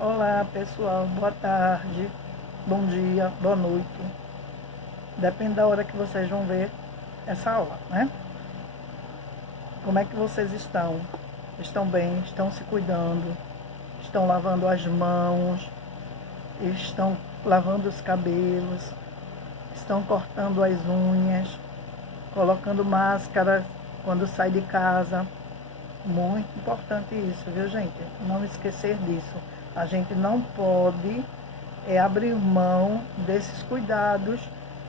Olá pessoal, boa tarde, bom dia, boa noite. Depende da hora que vocês vão ver essa aula, né? Como é que vocês estão? Estão bem? Estão se cuidando? Estão lavando as mãos? Estão lavando os cabelos? Estão cortando as unhas? Colocando máscara quando sai de casa? Muito importante isso, viu gente? Não esquecer disso. A gente não pode abrir mão desses cuidados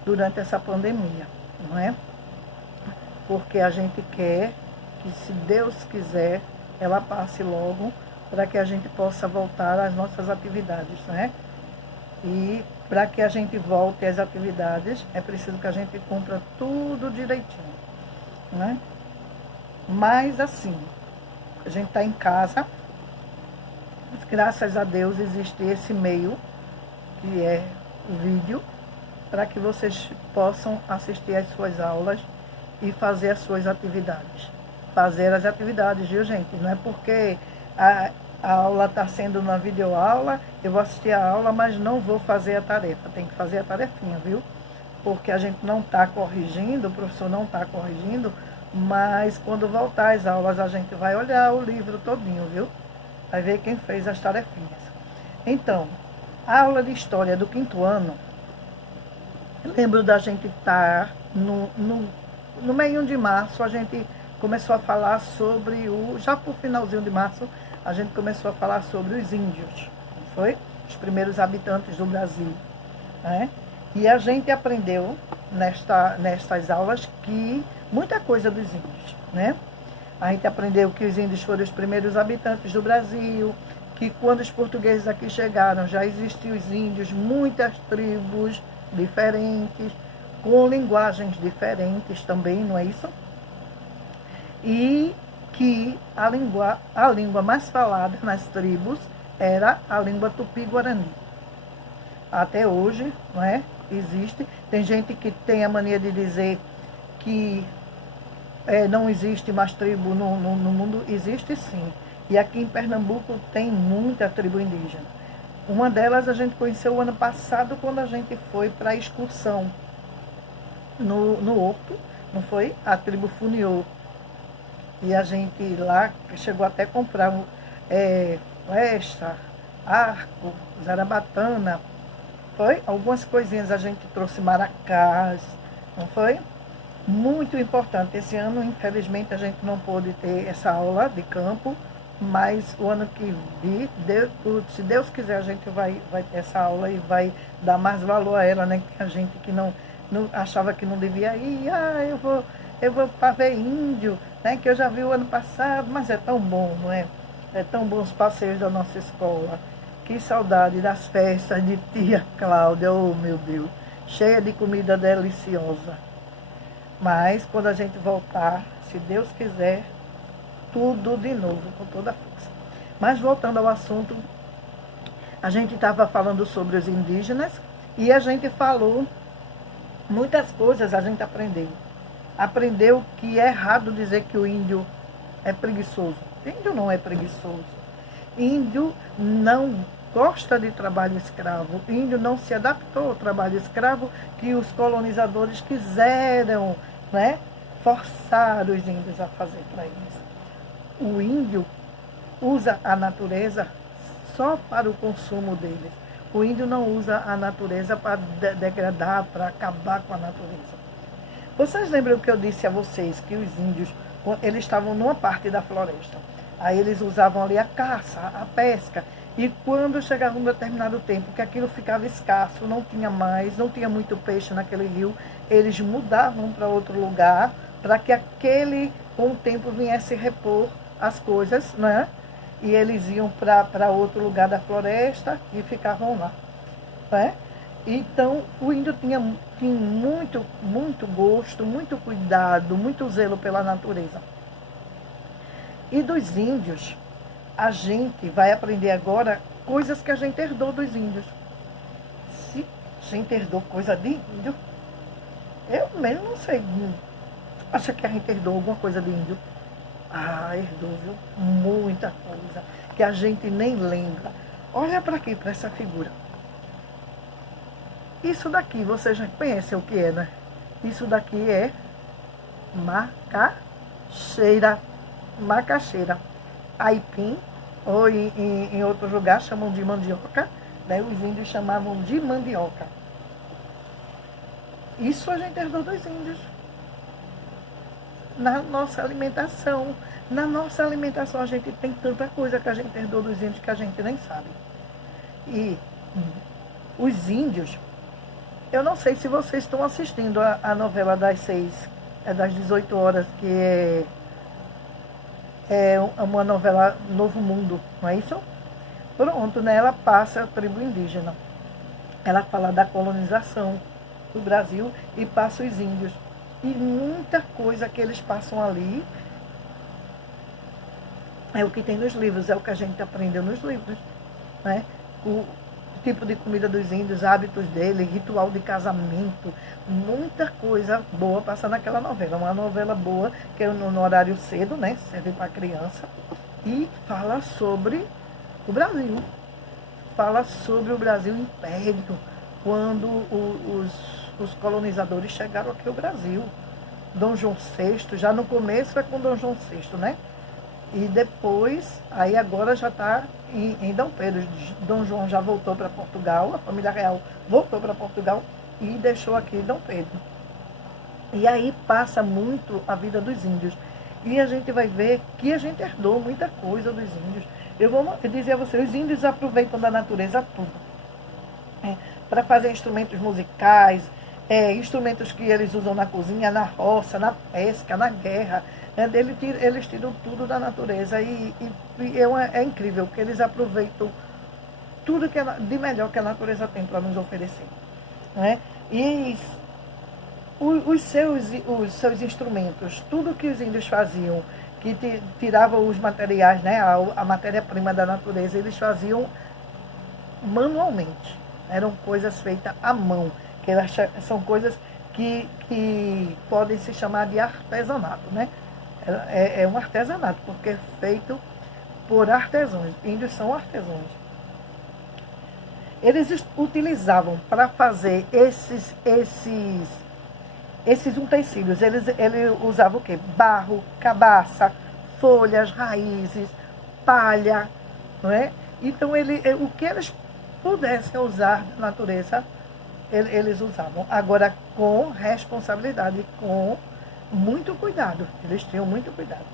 durante essa pandemia, não é? Porque a gente quer que, se Deus quiser, ela passe logo para que a gente possa voltar às nossas atividades, né? E para que a gente volte às atividades, é preciso que a gente cumpra tudo direitinho, né? Mas assim, a gente está em casa, graças a Deus existe esse meio, que é o vídeo, para que vocês possam assistir às suas aulas e fazer as suas atividades. Fazer as atividades, viu gente? Não é porque a aula está sendo uma videoaula, eu vou assistir a aula, mas não vou fazer a tarefa. Tem que fazer a tarefinha, viu? Porque a gente não está corrigindo, o professor não está corrigindo, mas quando voltar às aulas a gente vai olhar o livro todinho, viu? Vai ver quem fez as tarefinhas. Então, a aula de história do 5º ano, lembro da gente estar no meio de março, a gente começou a falar sobre já por finalzinho de março, a gente começou a falar sobre os índios, não foi? Os primeiros habitantes do Brasil, né? E a gente aprendeu nestas aulas que muita coisa dos índios, né? A gente aprendeu que os índios foram os primeiros habitantes do Brasil, que quando os portugueses aqui chegaram já existiam os índios, muitas tribos diferentes, com linguagens diferentes também, não é isso? E que a língua mais falada nas tribos era a língua tupi-guarani. Até hoje, não é? Existe. Tem gente que tem a mania de dizer que não existe mais tribo no mundo. Existe sim. E aqui em Pernambuco tem muita tribo indígena. Uma delas a gente conheceu o ano passado, quando a gente foi para a excursão no Horto, não foi? A tribo Funiô. E a gente lá chegou até a comprar flecha, arco, zarabatana, foi? Algumas coisinhas, a gente trouxe maracás, não foi? Muito importante. Esse ano, infelizmente, a gente não pôde ter essa aula de campo, mas o ano que vir, se Deus quiser, a gente vai ter essa aula e vai dar mais valor a ela, né? Que a gente que não achava que não devia ir, eu vou para ver índio, né? Que eu já vi o ano passado, mas é tão bom, não é? É tão bom os passeios da nossa escola. Que saudade das festas de tia Cláudia, oh meu Deus, cheia de comida deliciosa. Mas quando a gente voltar, se Deus quiser, tudo de novo, com toda a força. Mas voltando ao assunto, a gente estava falando sobre os indígenas e a gente falou muitas coisas, a gente aprendeu. Aprendeu que é errado dizer que o índio é preguiçoso. Índio não é preguiçoso. Índio não gosta de trabalho escravo. Índio não se adaptou ao trabalho escravo que os colonizadores quiseram, né, forçar os índios a fazer para eles. O índio usa a natureza só para o consumo deles. O índio não usa a natureza para degradar, para acabar com a natureza. Vocês lembram que eu disse a vocês que os índios, eles estavam numa parte da floresta. Aí eles usavam ali a caça, a pesca. E quando chegava um determinado tempo que aquilo ficava escasso, não tinha mais, não tinha muito peixe naquele rio, eles mudavam para outro lugar, para que aquele, com o tempo, viesse repor as coisas, né? E eles iam para outro lugar da floresta e ficavam lá, né? Então, o índio tinha muito, muito gosto, muito cuidado, muito zelo pela natureza. E dos índios, a gente vai aprender agora coisas que a gente herdou dos índios. Se a gente herdou coisa de índio, eu mesmo não sei. Acha que a gente herdou alguma coisa de índio? Ah, herdou, viu? Muita coisa que a gente nem lembra. Olha para aqui, para essa figura. Isso daqui, vocês já conhecem o que é, né? Isso daqui é macaxeira. Macaxeira. Aipim, ou em outros lugares chamam de mandioca, né? Os índios chamavam de mandioca. Isso a gente herdou dos índios. Na nossa alimentação. Na nossa alimentação a gente tem tanta coisa que a gente herdou dos índios que a gente nem sabe. E os índios, eu não sei se vocês estão assistindo a novela das 18 horas, que é uma novela Novo Mundo, não é isso? Pronto, né? Ela passa a tribo indígena. Ela fala da colonização do Brasil e passa os índios. E muita coisa que eles passam ali é o que tem nos livros, é o que a gente aprendeu nos livros, né? O tipo de comida dos índios, hábitos dele, ritual de casamento, muita coisa boa passa naquela novela. Uma novela boa, que é no horário cedo, né? Serve para criança. E fala sobre o Brasil. Fala sobre o Brasil Império, quando os colonizadores chegaram aqui ao Brasil. Dom João VI, já no começo é com Dom João VI, né? E depois, aí agora já está em Dom Pedro. Dom João já voltou para Portugal, a família real voltou para Portugal e deixou aqui Dom Pedro. E aí passa muito a vida dos índios. E a gente vai ver que a gente herdou muita coisa dos índios. Eu vou dizer a você, os índios aproveitam da natureza tudo. Para fazer instrumentos musicais, instrumentos que eles usam na cozinha, na roça, na pesca, na guerra. Eles tiram tudo da natureza e é incrível que eles aproveitam tudo que de melhor que a natureza tem para nos oferecer. Né? E os seus instrumentos, tudo que os índios faziam, que tiravam os materiais, né, a matéria-prima da natureza, eles faziam manualmente. Eram coisas feitas à mão, que são coisas que podem se chamar de artesanato, né? É um artesanato, porque é feito por artesãos. Índios são artesãos. Eles utilizavam para fazer esses utensílios. Ele usava o quê? Barro, cabaça, folhas, raízes, palha, não é? Então, o que eles pudessem usar da natureza, eles usavam. Agora, com responsabilidade, com muito cuidado. Eles tinham muito cuidado.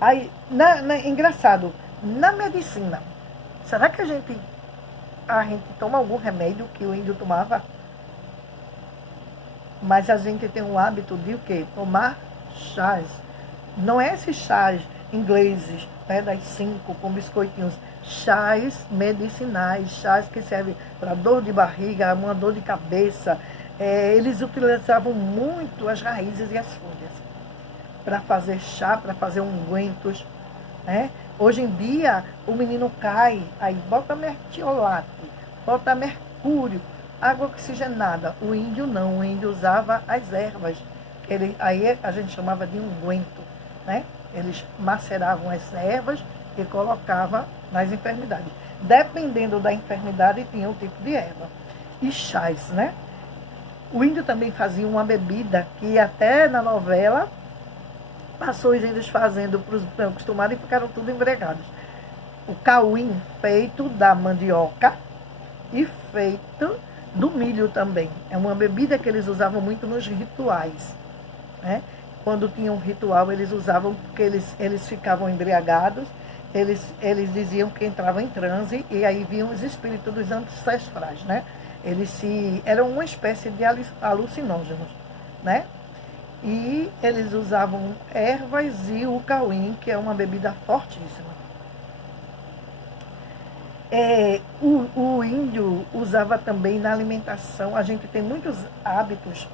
Aí, engraçado, na medicina, será que a gente toma algum remédio que o índio tomava? Mas a gente tem um hábito de o quê? Tomar chás. Não é esses chás ingleses, né, das 5 com biscoitinhos. Chás medicinais, chás que servem para dor de barriga, uma dor de cabeça. Eles utilizavam muito as raízes e as folhas para fazer chá, para fazer ungüentos. Né? Hoje em dia, o menino cai, aí bota mertiolate, bota mercúrio, água oxigenada. O índio não, o índio usava as ervas. Aí a gente chamava de ungüento. Né? Eles maceravam as ervas e colocavam nas enfermidades. Dependendo da enfermidade, tinha um tipo de erva. E chás, né? O índio também fazia uma bebida que até na novela passou os índios fazendo para os brancos tomarem e ficaram tudo embregados. O cauim, feito da mandioca e feito do milho também. É uma bebida que eles usavam muito nos rituais. Né? Quando tinha um ritual, eles usavam porque eles ficavam embriagados, eles diziam que entravam em transe e aí vinham os espíritos dos ancestrais, né? Eram uma espécie de alucinógenos, né? E eles usavam ervas e o cauim, que é uma bebida fortíssima. O índio usava também na alimentação. A gente tem muitos hábitos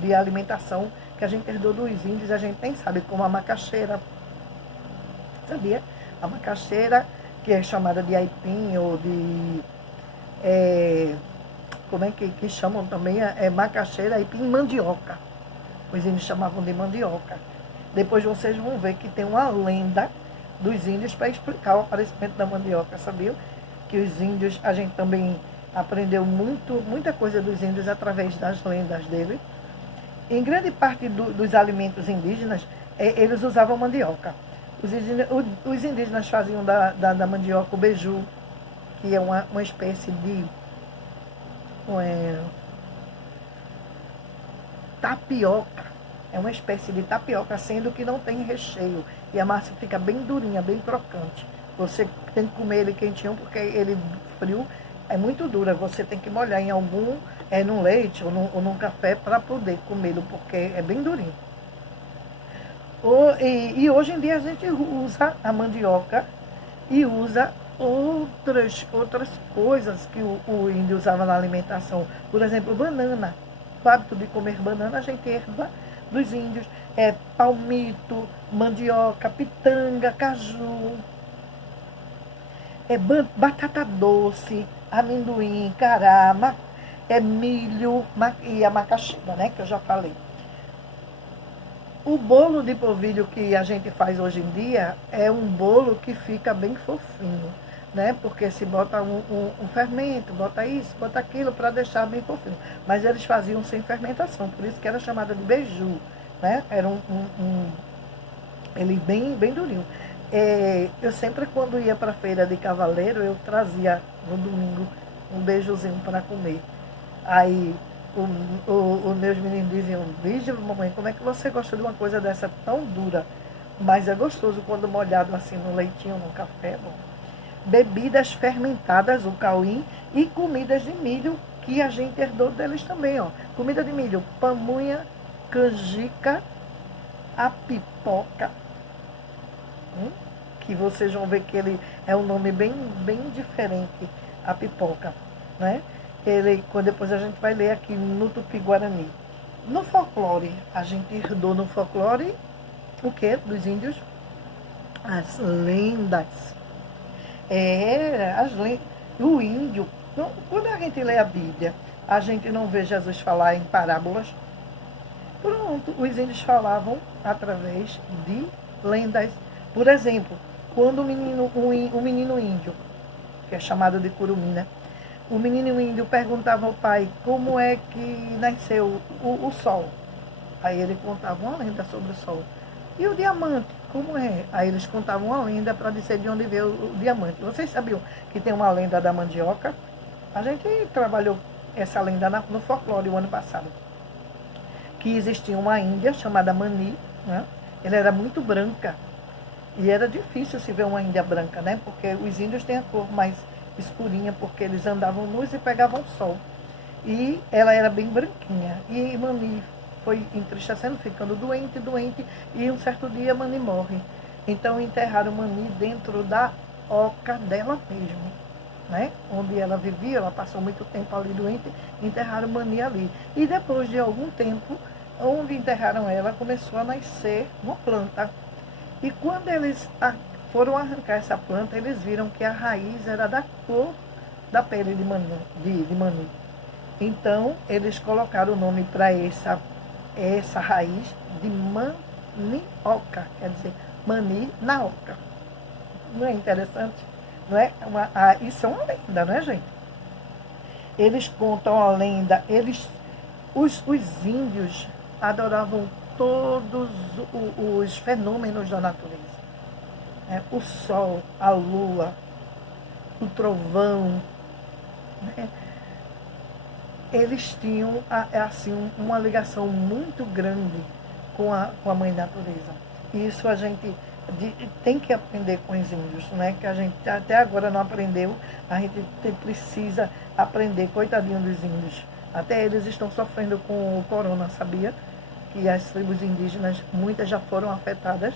de alimentação que a gente herdou dos índios, a gente nem sabe, como a macaxeira. Sabia? A macaxeira, que é chamada de aipim ou de... como é que chamam também? Macaxeira, aipim, mandioca. Os índios chamavam de mandioca. Depois vocês vão ver que tem uma lenda dos índios para explicar o aparecimento da mandioca, sabia? Que os índios, a gente também aprendeu muita coisa dos índios através das lendas dele. Em grande parte dos alimentos indígenas, eles usavam mandioca. Os indígenas faziam da mandioca o beiju, que é uma espécie de tapioca. É uma espécie de tapioca, sendo que não tem recheio. E a massa fica bem durinha, bem crocante. Você tem que comer ele quentinho, porque ele frio é muito dura. Você tem que molhar em algum, num leite ou num café para poder comê-lo, porque é bem durinho. E hoje em dia a gente usa a mandioca e usa outras coisas que o índio usava na alimentação. Por exemplo, banana. O hábito de comer banana a gente herda dos índios. Palmito, mandioca, pitanga, caju, batata doce, amendoim, cará, milho e a macaxeira, né, que eu já falei. O bolo de polvilho que a gente faz hoje em dia é um bolo que fica bem fofinho, né? Porque se bota um fermento, bota isso, bota aquilo para deixar bem fofinho. Mas eles faziam sem fermentação, por isso que era chamada de beiju, né? Era ele bem durinho. Eu sempre, quando ia para a feira de Cavaleiro, eu trazia no domingo um beijuzinho para comer. Aí os meus meninos diziam: "Vixe, mamãe, como é que você gosta de uma coisa dessa tão dura?" Mas é gostoso quando molhado assim no leitinho, no café. Bom. Bebidas fermentadas, o cauim, e comidas de milho, que a gente herdou deles também. Ó. Comida de milho: pamonha, canjica, a pipoca. Que vocês vão ver que ele é um nome bem diferente, a pipoca, né? Depois a gente vai ler aqui no Tupi-Guarani. No folclore, a gente herdou no folclore o quê? Dos índios? As lendas. As lendas. O índio, quando a gente lê a Bíblia, a gente não vê Jesus falar em parábolas. Pronto, os índios falavam através de lendas. Por exemplo, quando um menino índio, que é chamado de curumim, né? O menino índio perguntava ao pai como é que nasceu o sol. Aí ele contava uma lenda sobre o sol. E o diamante, como é? Aí eles contavam uma lenda para dizer de onde veio o diamante. Vocês sabiam que tem uma lenda da mandioca? A gente trabalhou essa lenda no folclore o ano passado. Que existia uma índia chamada Mani, né? Ela era muito branca. E era difícil se ver uma índia branca, né? Porque os índios têm a cor mais escurinha, porque eles andavam nus e pegavam sol. E ela era bem branquinha. E Mani foi entristecendo, ficando doente, e um certo dia Mani morre. Então enterraram Mani dentro da oca dela mesmo, né? Onde ela vivia, ela passou muito tempo ali doente, enterraram Mani ali. E depois de algum tempo, onde enterraram ela, começou a nascer uma planta. E quando eles foram arrancar essa planta, eles viram que a raiz era da cor da pele de Mani. Então, eles colocaram o nome para essa raiz de manioca, quer dizer, Mani na oca. Não é interessante? Não é? Isso é uma lenda, não é, gente? Eles contam a lenda, os índios adoravam todos os fenômenos da natureza. O sol, a lua, o trovão. Né? Eles tinham assim, uma ligação muito grande com a mãe natureza. E isso a gente tem que aprender com os índios, né? Que a gente até agora não aprendeu, a gente precisa aprender, coitadinho dos índios. Até eles estão sofrendo com o corona, sabia? Que as tribos indígenas, muitas já foram afetadas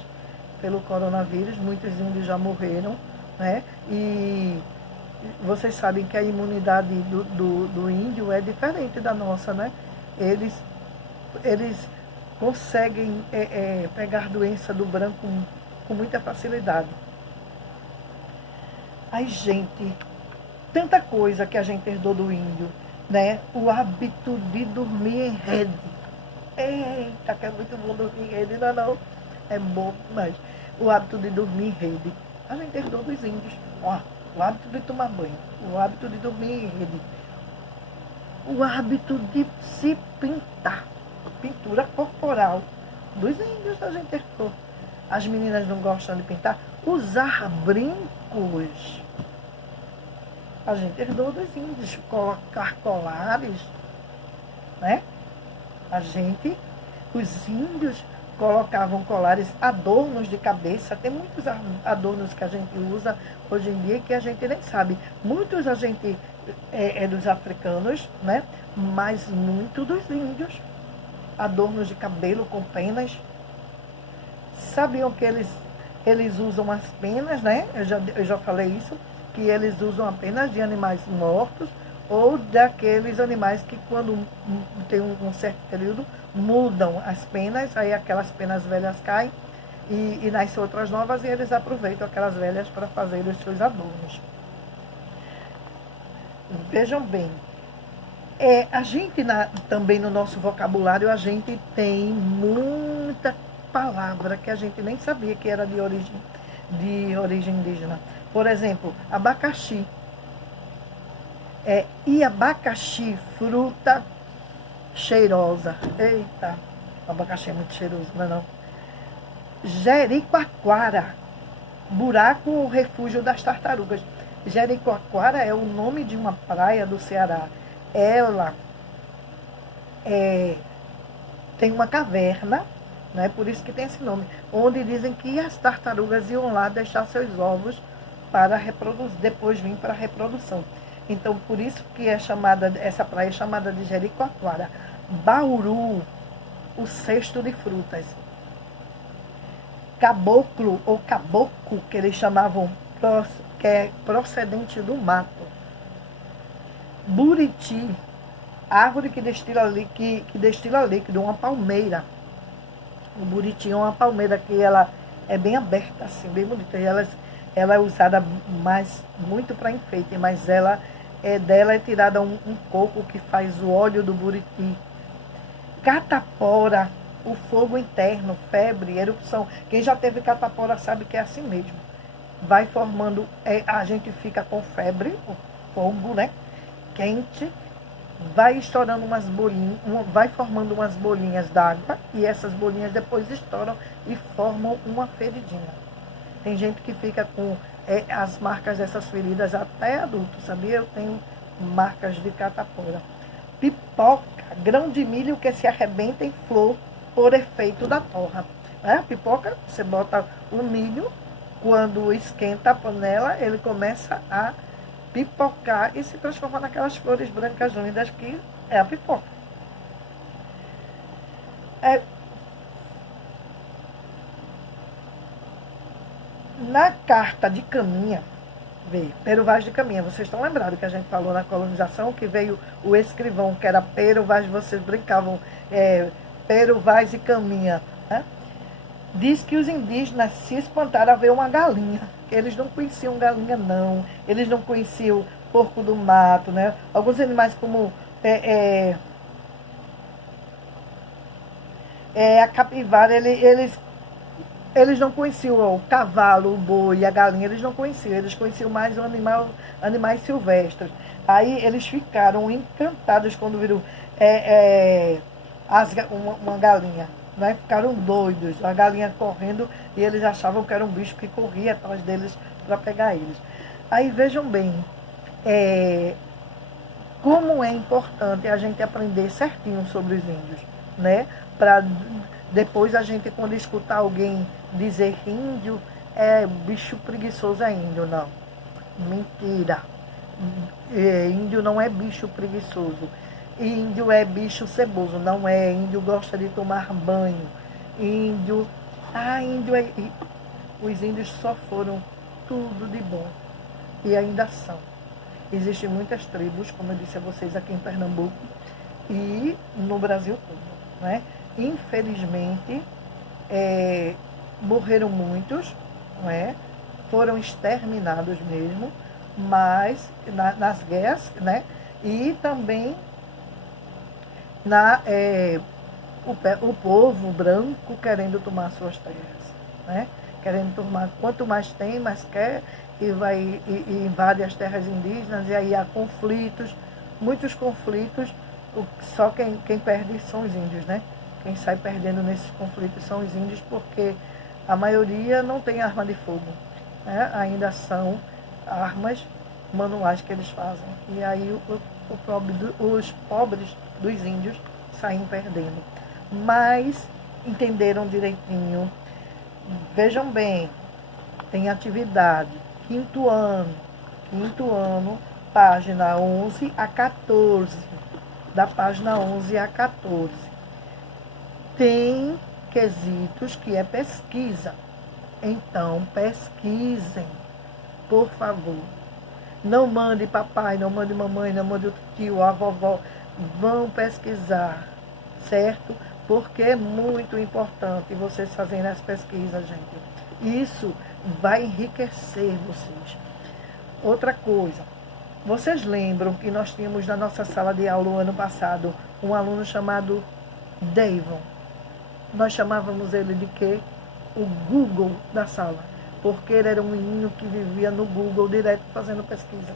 pelo coronavírus, muitos índios já morreram, né? E vocês sabem que a imunidade do índio é diferente da nossa, né? Eles conseguem pegar doença do branco com muita facilidade. Ai, gente, tanta coisa que a gente herdou do índio, né? O hábito de dormir em rede. Eita, que é muito bom dormir em rede, não. É bom, mas o hábito de dormir em rede. A gente herdou dos índios. Ó, o hábito de tomar banho, o hábito de dormir em rede, o hábito de se pintar, pintura corporal, dos índios a gente herdou. As meninas não gostam de pintar, usar brincos, a gente herdou dos índios, colocar colares, né? Os índios colocavam colares, adornos de cabeça. Tem muitos adornos que a gente usa hoje em dia que a gente nem sabe. Muitos a gente é dos africanos, né? Mas muito dos índios. Adornos de cabelo com penas. Sabiam que eles usam as penas, né? Eu já falei isso, que eles usam apenas de animais mortos ou daqueles animais que quando tem um certo período mudam as penas, aí aquelas penas velhas caem e nascem outras novas e eles aproveitam aquelas velhas para fazer os seus adornos. Vejam bem, a gente também no nosso vocabulário a gente tem muita palavra que a gente nem sabia que era de origem indígena. Por exemplo, abacaxi. E abacaxi, fruta cheirosa. Eita, o abacaxi é muito cheiroso, não é não? Jericoacoara, buraco ou refúgio das tartarugas. Jericoacoara é o nome de uma praia do Ceará. Ela tem uma caverna, né, por isso que tem esse nome, onde dizem que as tartarugas iam lá deixar seus ovos para reproduzir, depois vir para a reprodução. Então, por isso que essa praia é chamada de Jericoacoara. Bauru, o cesto de frutas. Caboclo, ou caboclo, que eles chamavam, que é procedente do mato. Buriti, árvore que destila líquido, uma palmeira. O buriti é uma palmeira que ela é bem aberta, assim, bem bonita. E ela é usada muito para enfeite, mas dela é tirada um coco que faz o óleo do buriti. Catapora, o fogo interno, febre, erupção. Quem já teve catapora sabe que é assim mesmo. Vai formando, a gente fica com febre, o fogo, né? Quente, vai estourando umas bolinhas, vai formando umas bolinhas d'água e essas bolinhas depois estouram e formam uma feridinha. Tem gente que fica com as marcas dessas feridas até adulto, sabia? Eu tenho marcas de catapora. Pipoca, grão de milho que se arrebenta em flor por efeito da torra. Pipoca, você bota o milho, quando esquenta a panela, ele começa a pipocar e se transforma naquelas flores brancas lindas que é a pipoca. Na carta de Caminha, veio Pero Vaz de Caminha. Vocês estão lembrados que a gente falou na colonização que veio o escrivão, que era Pero Vaz, vocês brincavam, Pero Vaz e Caminha, né? Diz que os indígenas se espantaram a ver uma galinha. Eles não conheciam galinha, não. Eles não conheciam porco do mato, né? Alguns animais como a capivara, eles não conheciam o cavalo, o boi, a galinha, eles não conheciam. Eles conheciam mais animais silvestres. Aí eles ficaram encantados quando viram uma galinha. Né? Ficaram doidos, a galinha correndo, e eles achavam que era um bicho que corria atrás deles para pegar eles. Aí vejam bem, como é importante a gente aprender certinho sobre os índios, né? Para depois a gente, quando escutar alguém dizer que índio é bicho preguiçoso, é índio, não. Mentira. Índio não é bicho preguiçoso. Índio é bicho ceboso, não é. Índio gosta de tomar banho. Índio os índios só foram tudo de bom. E ainda são. Existem muitas tribos, como eu disse a vocês, aqui em Pernambuco e no Brasil todo, né? Infelizmente, morreram muitos, não é? Foram exterminados mesmo, mas nas guerras, né? E também o povo branco querendo tomar suas terras, né? querendo tomar, quanto mais tem, mais quer, e vai e invade as terras indígenas, e aí há conflitos, muitos conflitos, só quem perde são os índios, né? Quem sai perdendo nesses conflitos são os índios, porque a maioria não tem arma de fogo, né? Ainda são armas manuais que eles fazem. E aí os pobres dos índios saem perdendo. Mas entenderam direitinho. Vejam bem, tem atividade, quinto ano, página 11 a 14, da página 11 a 14. Tem quesitos que é pesquisa. Então, pesquisem, por favor. Não mande papai, não mande mamãe, não mande o tio, a vovó. Vão pesquisar, certo? Porque é muito importante vocês fazerem as pesquisas, gente. Isso vai enriquecer vocês. Outra coisa, vocês lembram que nós tínhamos na nossa sala de aula o ano passado um aluno chamado Davon. Nós chamávamos ele de quê? O Google da sala, porque ele era um menino que vivia no Google direto fazendo pesquisa.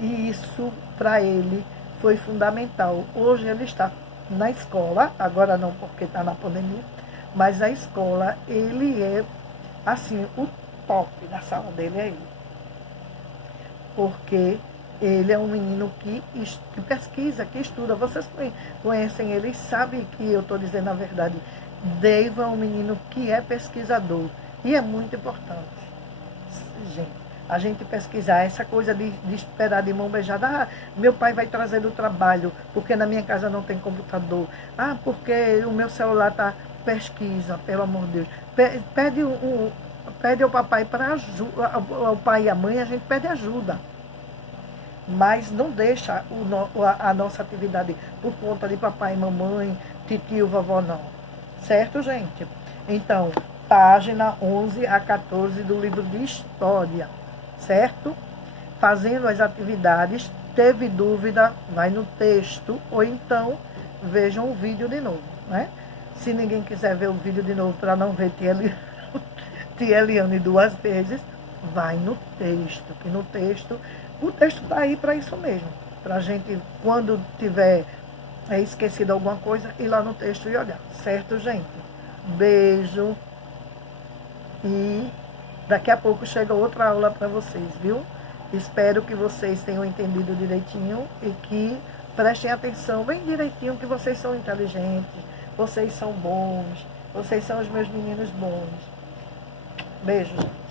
E isso, para ele, foi fundamental. Hoje ele está na escola, agora não porque está na pandemia, mas na escola ele é, assim, o top da sala dele é ele. Porque ele é um menino que pesquisa, que estuda. Vocês conhecem ele e sabem que eu estou dizendo a verdade. Dave é um menino que é pesquisador. E é muito importante, gente, a gente pesquisar. Essa coisa de esperar de mão beijada. Ah, meu pai vai trazer do trabalho, porque na minha casa não tem computador. Ah, porque o meu celular está... Pesquisa, pelo amor de Deus. Pede ao papai para ajuda, ao pai e à mãe, a gente pede ajuda. Mas não deixa a nossa atividade por conta de papai, mamãe, tio, vovó, não. Certo, gente? Então, página 11 a 14 do livro de História, certo? Fazendo as atividades, teve dúvida, vai no texto, ou então vejam o vídeo de novo, né? Se ninguém quiser ver o vídeo de novo para não ver tia Eliane duas vezes, vai no texto, que no texto, o texto está aí para isso mesmo, para a gente, quando tiver esquecido alguma coisa, ir lá no texto e olhar, certo, gente? Beijo, e daqui a pouco chega outra aula para vocês, viu? Espero que vocês tenham entendido direitinho e que prestem atenção bem direitinho, que vocês são inteligentes, vocês são bons, vocês são os meus meninos bons. Beijo, gente.